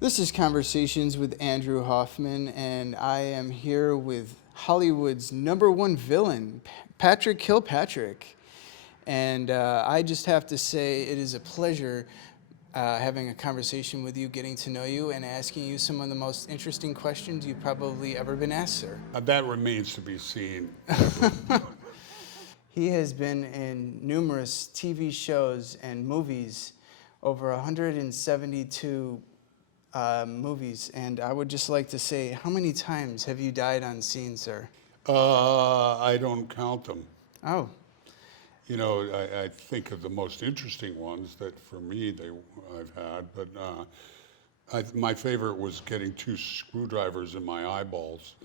This is Conversations with Andrew Hoffman, and I am here with Hollywood's number one villain, Patrick Kilpatrick. And I just have to say, it is a pleasure having a conversation with you, getting to know you, and asking you some of the most interesting questions you've probably ever been asked, sir. That remains to be seen. He has been in numerous TV shows and movies, over 172 movies, and I would just like to say, how many times have you died on scene, sir? I don't count them. Oh, You know, I think of the most interesting ones that for me I've had, but my favorite was getting 2 screwdrivers in my eyeballs.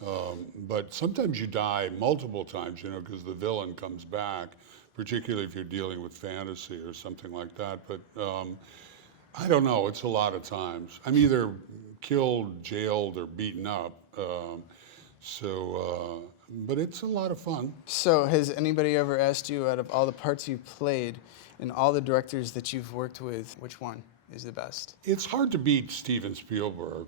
But sometimes you die multiple times, you know, because the villain comes back, particularly if you're dealing with fantasy or something like that. But I don't know, it's a lot of times. I'm either killed, jailed, or beaten up. But it's a lot of fun. so has anybody ever asked you, out of all the parts you've played and all the directors that you've worked with, which one is the best? It's hard to beat Steven Spielberg.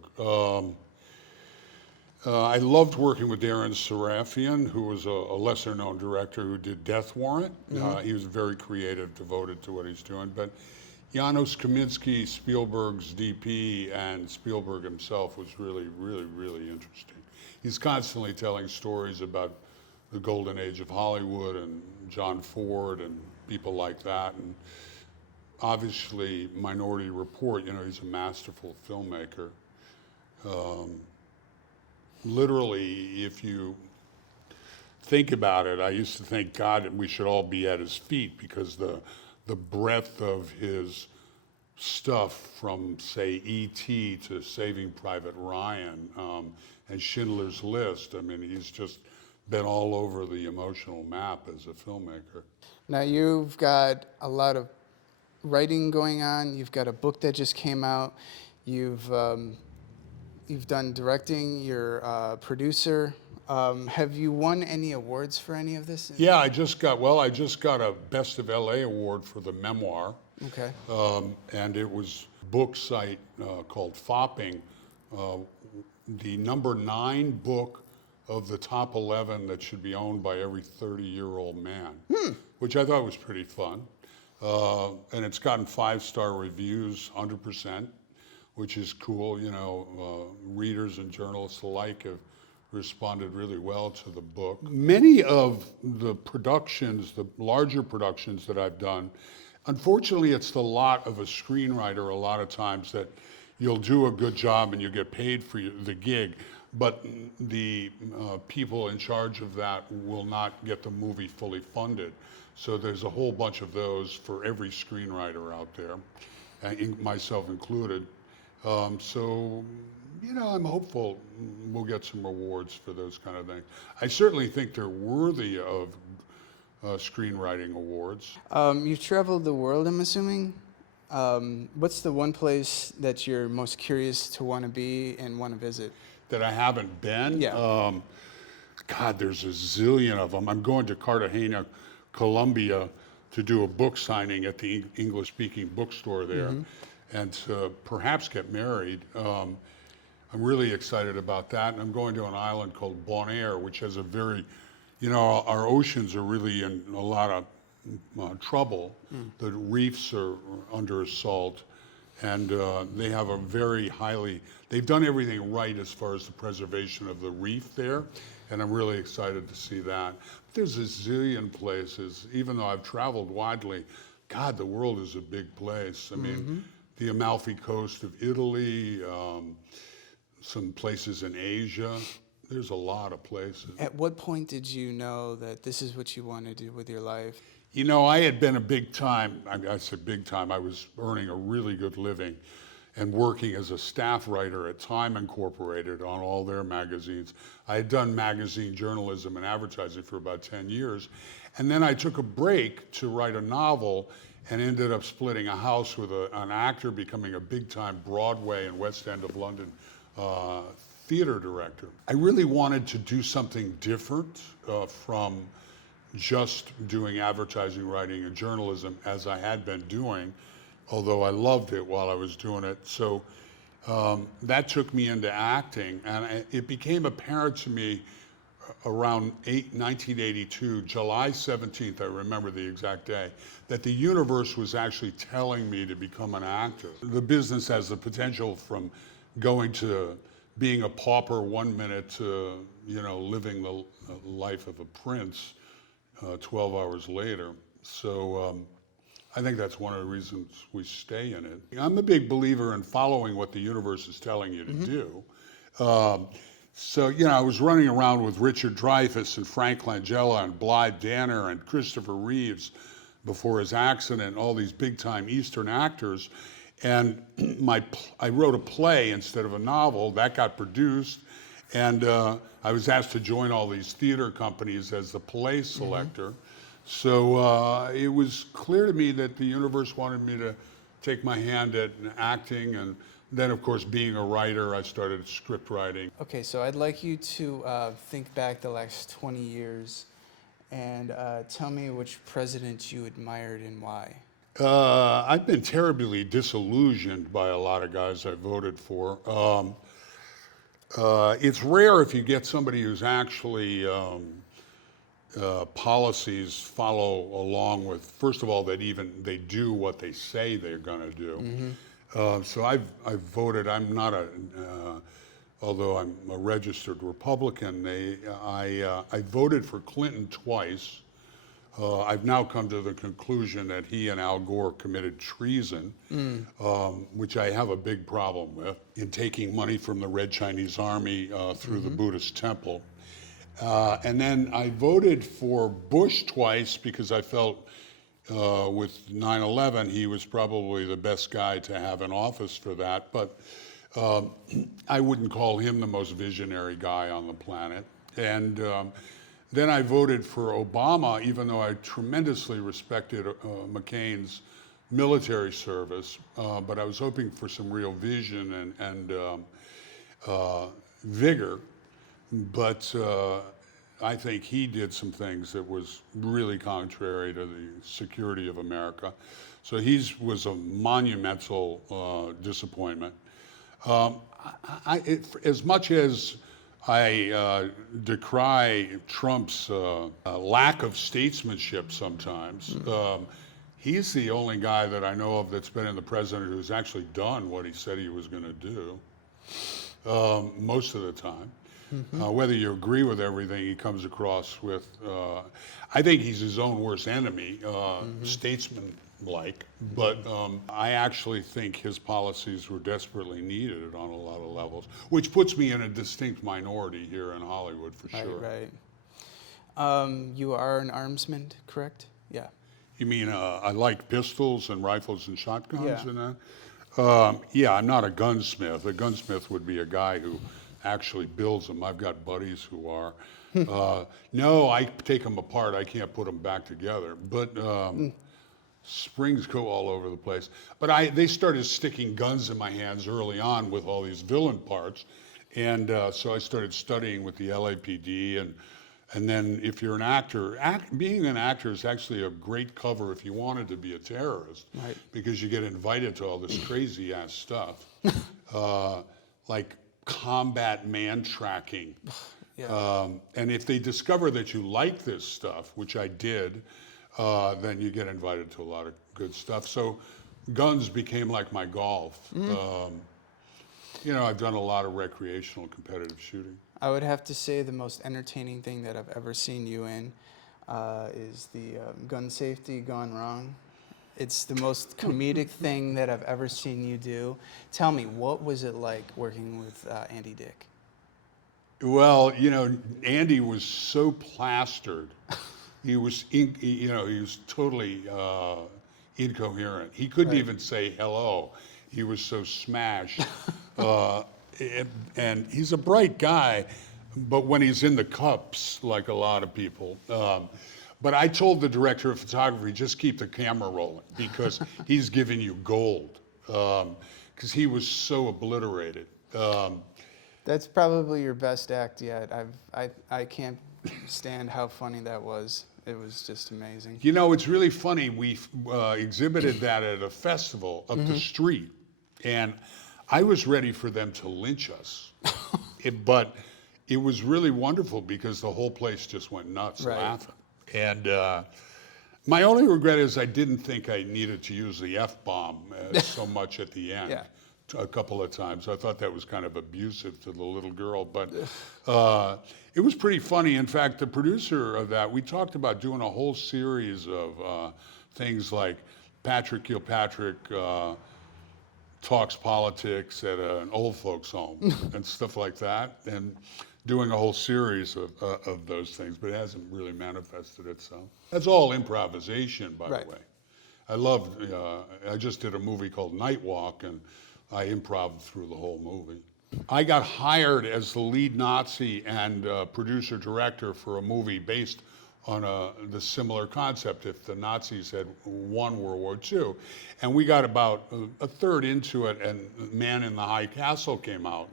I loved working with Darren Sarafian, who was a lesser-known director who did Death Warrant. He was very creative, devoted to what he's doing. But Janusz Kaminski, Spielberg's DP, and Spielberg himself was really, really, really interesting. He's constantly telling stories about the golden age of Hollywood and John Ford and people like that. And obviously, Minority Report, you know, he's a masterful filmmaker. Literally, if you think about it, I used to think, God, we should all be at his feet because the breadth of his stuff from, say, E.T. to Saving Private Ryan and Schindler's List. I mean, he's just been all over the emotional map as a filmmaker. Now, you've got a lot of writing going on. You've got a book that just came out. You've done directing. You're a producer. Have you won any awards for any of this? Yeah, I just got a Best of LA award for the memoir. Okay. And it was a book site called Fopping, the number 9 book of the top 11 that should be owned by every 30-year-old man, which I thought was pretty fun. And it's gotten 5-star reviews, 100%, which is cool. You know, readers and journalists alike have responded really well to the book. Many of the productions, the larger productions that I've done, unfortunately, it's the lot of a screenwriter a lot of times that you'll do a good job and you get paid for the gig, but the people in charge of that will not get the movie fully funded. So there's a whole bunch of those for every screenwriter out there, myself included. So, you know, I'm hopeful we'll get some awards for those kind of things. I certainly think they're worthy of screenwriting awards. You've traveled the world, I'm assuming. What's the one place that you're most curious to want to be and want to visit? That I haven't been? Yeah. God, there's a zillion of them. I'm going to Cartagena, Colombia to do a book signing at the English-speaking bookstore there and to perhaps get married. I'm really excited about that. And I'm going to an island called Bonaire, which has a very, you know, our oceans are really in a lot of trouble. The reefs are under assault. And they have a very they've done everything right as far as the preservation of the reef there. And I'm really excited to see that. There's a zillion places, even though I've traveled widely. God, the world is a big place. I mean, the Amalfi Coast of Italy, some places in Asia. There's a lot of places. At what point did you know that this is what you want to do with your life? You know, I had been I said big time, I was earning a really good living and working as a staff writer at Time Incorporated on all their magazines. I had done magazine journalism and advertising for about 10 years. And then I took a break to write a novel and ended up splitting a house with an actor, becoming a big-time Broadway and West End of London theater director. I really wanted to do something different from just doing advertising, writing, and journalism as I had been doing, although I loved it while I was doing it. So That took me into acting, and it became apparent to me around 1982, July 17th, I remember the exact day, that the universe was actually telling me to become an actor. The business has the potential from going to being a pauper 1 minute to, living the life of a prince 12 hours later. So I think that's one of the reasons we stay in it. I'm a big believer in following what the universe is telling you to do. So, I was running around with Richard Dreyfuss and Frank Langella and Blythe Danner and Christopher Reeves before his accident, all these big-time Eastern actors. And I wrote a play instead of a novel. That got produced. And I was asked to join all these theater companies as the play selector. So it was clear to me that the universe wanted me to take my hand at acting, and then, of course, being a writer, I started script writing. Okay, so I'd like you to think back the last 20 years and tell me which president you admired and why. I've been terribly disillusioned by a lot of guys I voted for. It's rare if you get somebody who's actually policies follow along with, first of all, that even they do what they say they're going to do. So I've voted. I'm not although I'm a registered Republican. I voted for Clinton twice. I've now come to the conclusion that he and Al Gore committed treason, which I have a big problem with, in taking money from the Red Chinese Army through the Buddhist temple. And then I voted for Bush twice because I felt with 9/11 he was probably the best guy to have in office for that. But I wouldn't call him the most visionary guy on the planet. And then I voted for Obama, even though I tremendously respected McCain's military service. But I was hoping for some real vision and vigor. But I think he did some things that was really contrary to the security of America. So he was a monumental disappointment. As much as I decry Trump's lack of statesmanship sometimes, he's the only guy that I know of that's been in the president who's actually done what he said he was going to do most of the time. Whether you agree with everything he comes across with, I think he's his own worst enemy, statesman-like, but I actually think his policies were desperately needed on a lot of levels, which puts me in a distinct minority here in Hollywood for sure. Right. You are an armsman, correct? Yeah. You mean I like pistols and rifles and shotguns and that? Yeah. Yeah, I'm not a gunsmith. A gunsmith would be a guy who actually builds them. I've got buddies who are. No, I take them apart. I can't put them back together. But springs go all over the place. But they started sticking guns in my hands early on with all these villain parts. And so I started studying with the LAPD. And then if you're an actor, being an actor is actually a great cover if you wanted to be a terrorist. Right. Because you get invited to all this crazy ass stuff. Like combat man tracking. Yeah. And if they discover that you like this stuff, which I did, then you get invited to a lot of good stuff. So guns became like my golf. I've done a lot of recreational competitive shooting. I would have to say the most entertaining thing that I've ever seen you in is the gun safety gone wrong. It's the most comedic thing that I've ever seen you do. Tell me, what was it like working with Andy Dick? Well, Andy was so plastered. He was, he was totally incoherent. He couldn't even say hello. He was so smashed. And he's a bright guy, but when he's in the cups, like a lot of people. But I told the director of photography, just keep the camera rolling because he's giving you gold. Because he was so obliterated. That's probably your best act yet. I can't stand how funny that was. It was just amazing. It's really funny. We exhibited that at a festival up the street. And I was ready for them to lynch us. But it was really wonderful because the whole place just went nuts Right. laughing. And my only regret is I didn't think I needed to use the F-bomb so much at the end. Yeah. A couple of times. I thought that was kind of abusive to the little girl, but it was pretty funny. In fact, the producer of that, we talked about doing a whole series of things like Kilpatrick talks politics at an old folks home and stuff like that, and doing a whole series of those things, but it hasn't really manifested itself. That's all improvisation, by Right. the way. I just did a movie called Night Walk, and I improv through the whole movie. I got hired as the lead Nazi and producer-director for a movie based on the similar concept if the Nazis had won World War II. And we got about a third into it, and Man in the High Castle came out.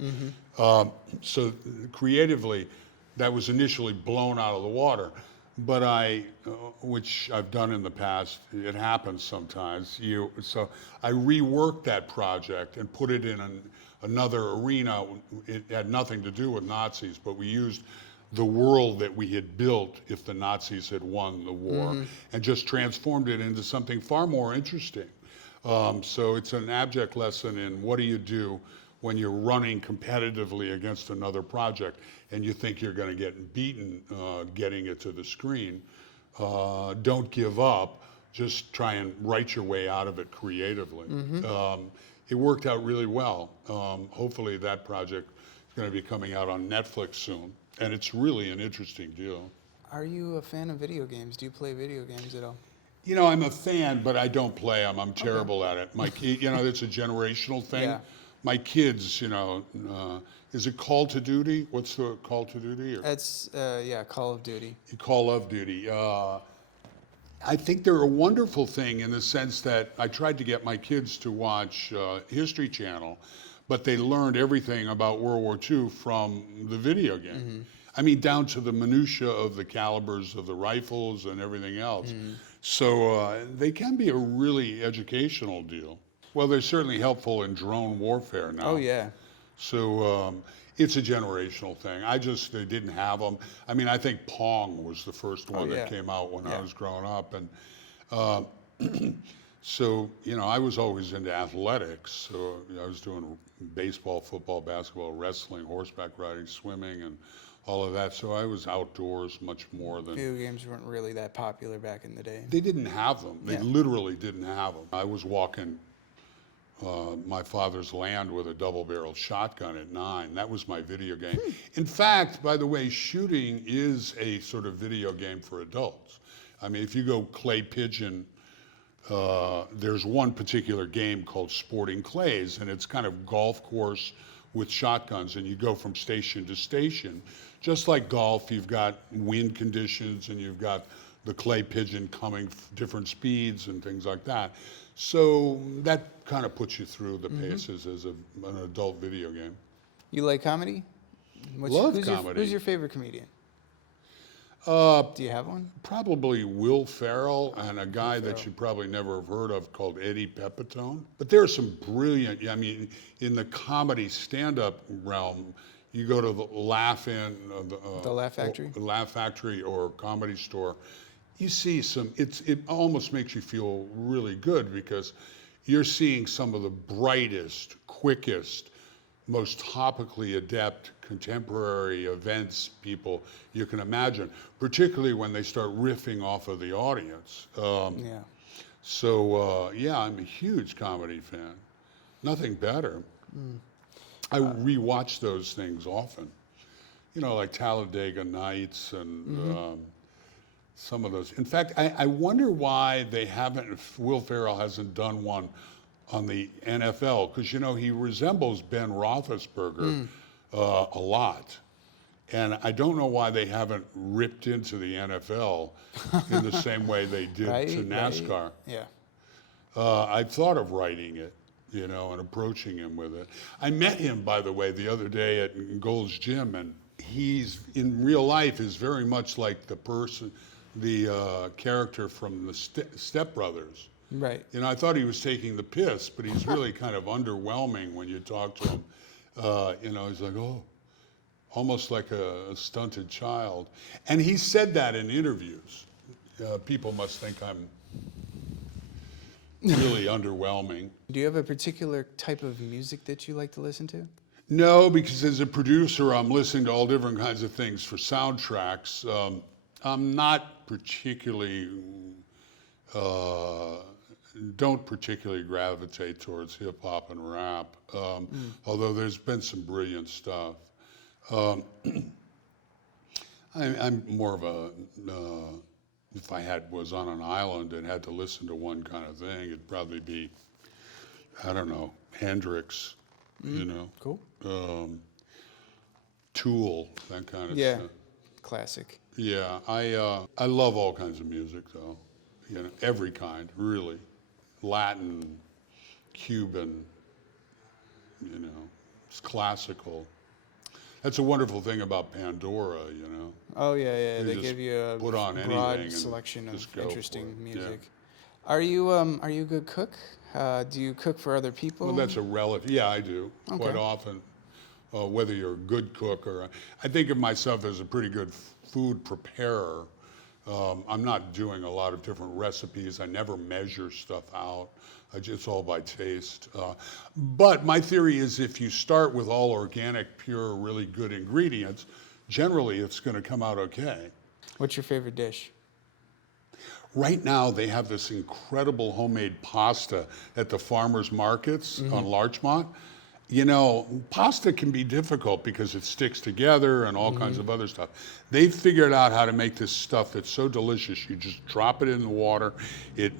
So creatively, that was initially blown out of the water. But which I've done in the past, it happens sometimes. So I reworked that project and put it in another arena. It had nothing to do with Nazis, but we used the world that we had built if the Nazis had won the war, and just transformed it into something far more interesting. So it's an abject lesson in what do you do when you're running competitively against another project and you think you're going to get beaten getting it to the screen. Don't give up. Just try and write your way out of it creatively. It worked out really well. Hopefully that project is going to be coming out on Netflix soon. And it's really an interesting deal. Are you a fan of video games? Do you play video games at all? You know, I'm a fan, but I don't play them. I'm terrible at it. It's a generational thing. Yeah. My kids, is it Call to Duty? What's the Call to Duty? It's, Call of Duty. Call of Duty. I think they're a wonderful thing in the sense that I tried to get my kids to watch History Channel, but they learned everything about World War II from the video game. I mean, down to the minutia of the calibers of the rifles and everything else. So they can be a really educational deal. Well, they're certainly helpful in drone warfare now. Oh, yeah. So it's a generational thing. They didn't have them. I mean, I think Pong was the first one that came out when I was growing up. And so, I was always into athletics. So I was doing baseball, football, basketball, wrestling, horseback riding, swimming, and all of that. So I was outdoors much more than... Video games weren't really that popular back in the day. They didn't have them. They literally didn't have them. I was walking my father's land with a double-barrel shotgun at 9. That was my video game. In fact, by the way, shooting is a sort of video game for adults. I mean, if you go clay pigeon, there's one particular game called Sporting Clays, and it's kind of golf course with shotguns, and you go from station to station. Just like golf, you've got wind conditions, and you've got the clay pigeon coming different speeds and things like that. So that kind of puts you through the paces as an adult video game. You like comedy? Love comedy. Who's your favorite comedian? Do you have one? Probably Will Ferrell and a guy that you probably never have heard of called Eddie Pepitone. But there are some brilliant, in the comedy stand-up realm, you go to the Laugh-In, The Laugh Factory? Laugh Factory or Comedy Store. You see it almost makes you feel really good because you're seeing some of the brightest, quickest, most topically adept contemporary events people you can imagine, particularly when they start riffing off of the audience. So, I'm a huge comedy fan. Nothing better. I rewatch those things often. Like Talladega Nights and some of those. In fact, I wonder why Will Ferrell hasn't done one on the NFL, because he resembles Ben Roethlisberger a lot. And I don't know why they haven't ripped into the NFL in the same way they did to NASCAR. Yeah. I thought of writing it, and approaching him with it. I met him, by the way, the other day at Gold's Gym, and he's, in real life, is very much like the character from the Step Brothers. Right. You know, I thought he was taking the piss, but he's really kind of underwhelming when you talk to him. You know, he's like, oh, almost like a stunted child. And he said that in interviews. People must think I'm really underwhelming. Do you have a particular type of music that you like to listen to? No, because as a producer, I'm listening to all different kinds of things for soundtracks. I'm not particularly, don't particularly gravitate towards hip hop and rap, although there's been some brilliant stuff. I'm more of a, if I was on an island and had to listen to one kind of thing, it'd probably be, I don't know, Hendrix, you know? Cool. Tool, that kind of Yeah. stuff. Classic. Yeah, I love all kinds of music though, you know, every kind, really. Latin, Cuban, you know, it's classical. That's a wonderful thing about Pandora, you know. Oh yeah. They just give you a put on anything broad and selection of just go for interesting it. music. Yeah. Are you a good cook? Do you cook for other people? Well, that's a relative. Yeah, I do quite Okay. often. Whether you're a good cook or I think of myself as a pretty good food preparer. I'm not doing a lot of different recipes. I never measure stuff out. It's all by taste. But my theory is if you start with all organic, pure, really good ingredients, generally it's going to come out okay. What's your favorite dish? Right now, they have this incredible homemade pasta at the farmers markets on Larchmont. You know, pasta can be difficult because it sticks together and all kinds of other stuff. They've figured out how to make this stuff that's so delicious. You just drop it in the water, it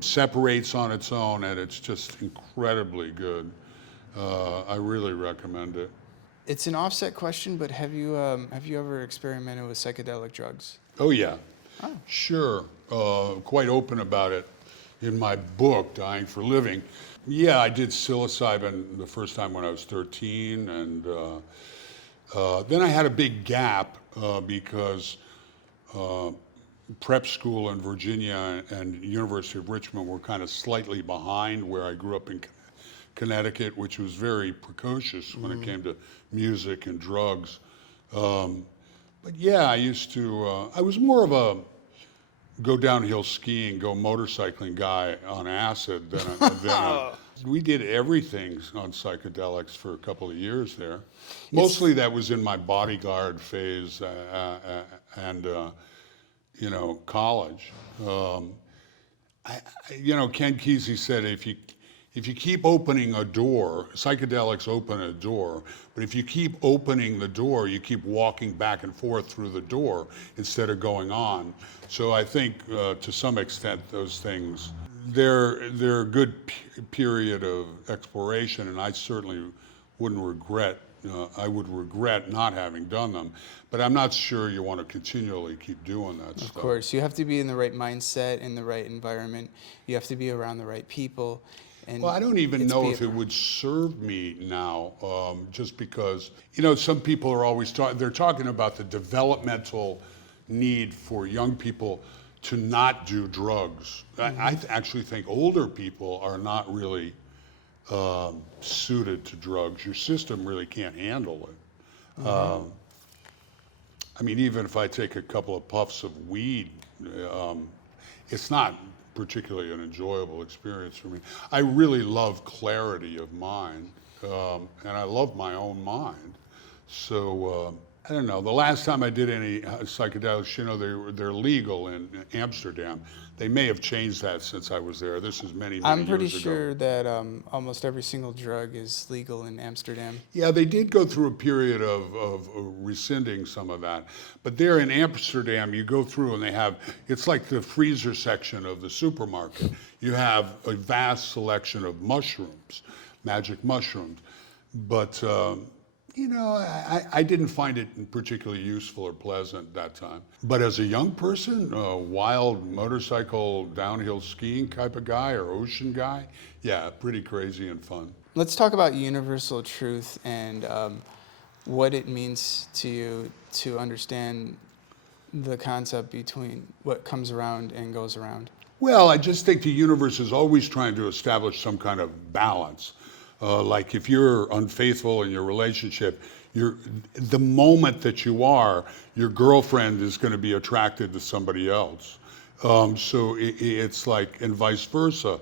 separates on its own, and it's just incredibly good. I really recommend it. It's an offset question, but have you ever experimented with psychedelic drugs? Oh, yeah. Oh. Sure. Quite open about it in my book, Dying for Living. Yeah, I did psilocybin the first time when I was 13, and then I had a big gap because prep school in Virginia and University of Richmond were kind of slightly behind where I grew up in Connecticut, which was very precocious when it came to music and drugs. But yeah, I used to, I was more of a go downhill skiing, go motorcycling guy on acid we did everything on psychedelics for a couple of years there. Mostly that was in my bodyguard phase and you know, college. You know, Ken Kesey said if you keep opening a door, psychedelics open a door, but if you keep opening the door, you keep walking back and forth through the door instead of going on. So I think to some extent those things, they're a good period of exploration, and I certainly wouldn't regret, I would regret not having done them, but I'm not sure you want to continually keep doing that stuff. Of course, you have to be in the right mindset, in the right environment. You have to be around the right people. And well, I don't even know if it would serve me now, just because, you know, some people are always they're talking about the developmental need for young people to not do drugs. I actually think older people are not really suited to drugs. Your system really can't handle it. I mean, even if I take a couple of puffs of weed, it's not particularly an enjoyable experience for me. I really love clarity of mind, and I love my own mind. So I don't know. The last time I did any psychedelics, you know, they're legal in Amsterdam. They may have changed that since I was there. This is many years ago. I'm pretty sure that almost every single drug is legal in Amsterdam. Yeah, they did go through a period of rescinding some of that. But there in Amsterdam, you go through and they have, it's like the freezer section of the supermarket. You have a vast selection of mushrooms, magic mushrooms. But, you know, I didn't find it particularly useful or pleasant that time. But as a young person, a wild motorcycle downhill skiing type of guy or ocean guy, yeah, pretty crazy and fun. Let's talk about universal truth and what it means to you to understand the concept between what comes around and goes around. Well, I just think the universe is always trying to establish some kind of balance. Like if you're unfaithful in your relationship, the moment that you are, your girlfriend is going to be attracted to somebody else. So it's like, and vice versa.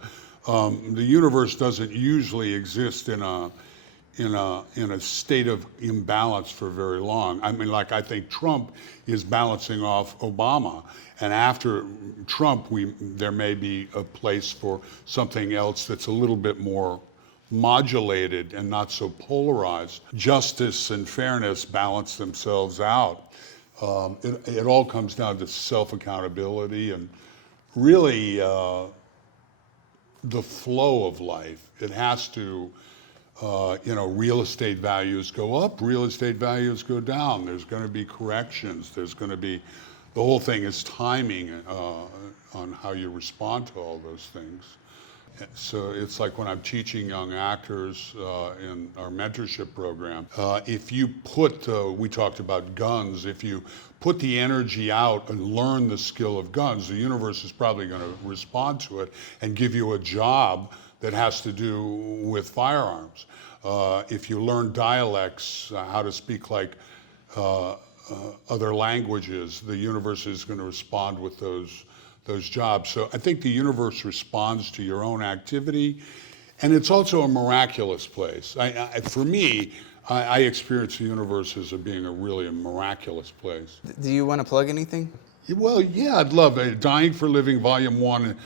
The universe doesn't usually exist in a state of imbalance for very long. I mean, like I think Trump is balancing off Obama, and after Trump, there may be a place for something else that's a little bit more modulated and not so polarized. Justice and fairness balance themselves out. It all comes down to self-accountability and really the flow of life. It has to, real estate values go up, real estate values go down. There's going to be corrections. There's going to be, the whole thing is timing on how you respond to all those things. So it's like when I'm teaching young actors in our mentorship program, if you put, we talked about guns, if you put the energy out and learn the skill of guns, the universe is probably going to respond to it and give you a job that has to do with firearms. If you learn dialects, how to speak like other languages, the universe is going to respond with those jobs. So I think the universe responds to your own activity, and it's also a miraculous place. For me, I experience the universe as being a really miraculous place. Do you want to plug anything? Well, yeah, I'd love it. Dying for Living, Volume 1,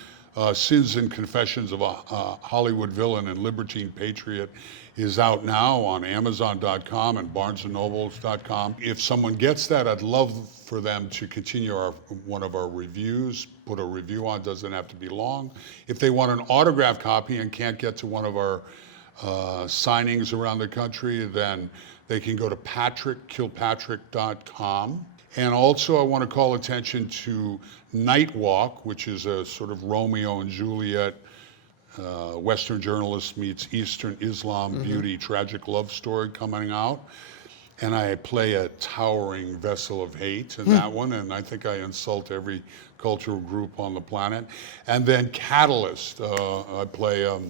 Sins and Confessions of a Hollywood Villain and Libertine Patriot is out now on Amazon.com and BarnesandNobles.com. If someone gets that, I'd love for them to continue one of our reviews, put a review on, doesn't have to be long. If they want an autographed copy and can't get to one of our signings around the country, then they can go to Kilpatrick.com. And also I want to call attention to Night Walk, which is a sort of Romeo and Juliet, Western journalist meets Eastern Islam beauty, tragic love story coming out. And I play a towering vessel of hate in that one, and I think I insult every cultural group on the planet. And then Catalyst, I play a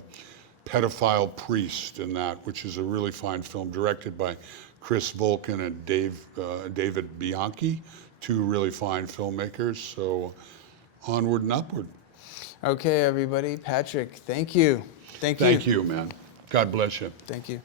pedophile priest in that, which is a really fine film directed by Chris Volkin and David Bianchi, two really fine filmmakers. So onward and upward. Okay, everybody. Patrick, thank you. Thank you. Thank you, man. God bless you. Thank you.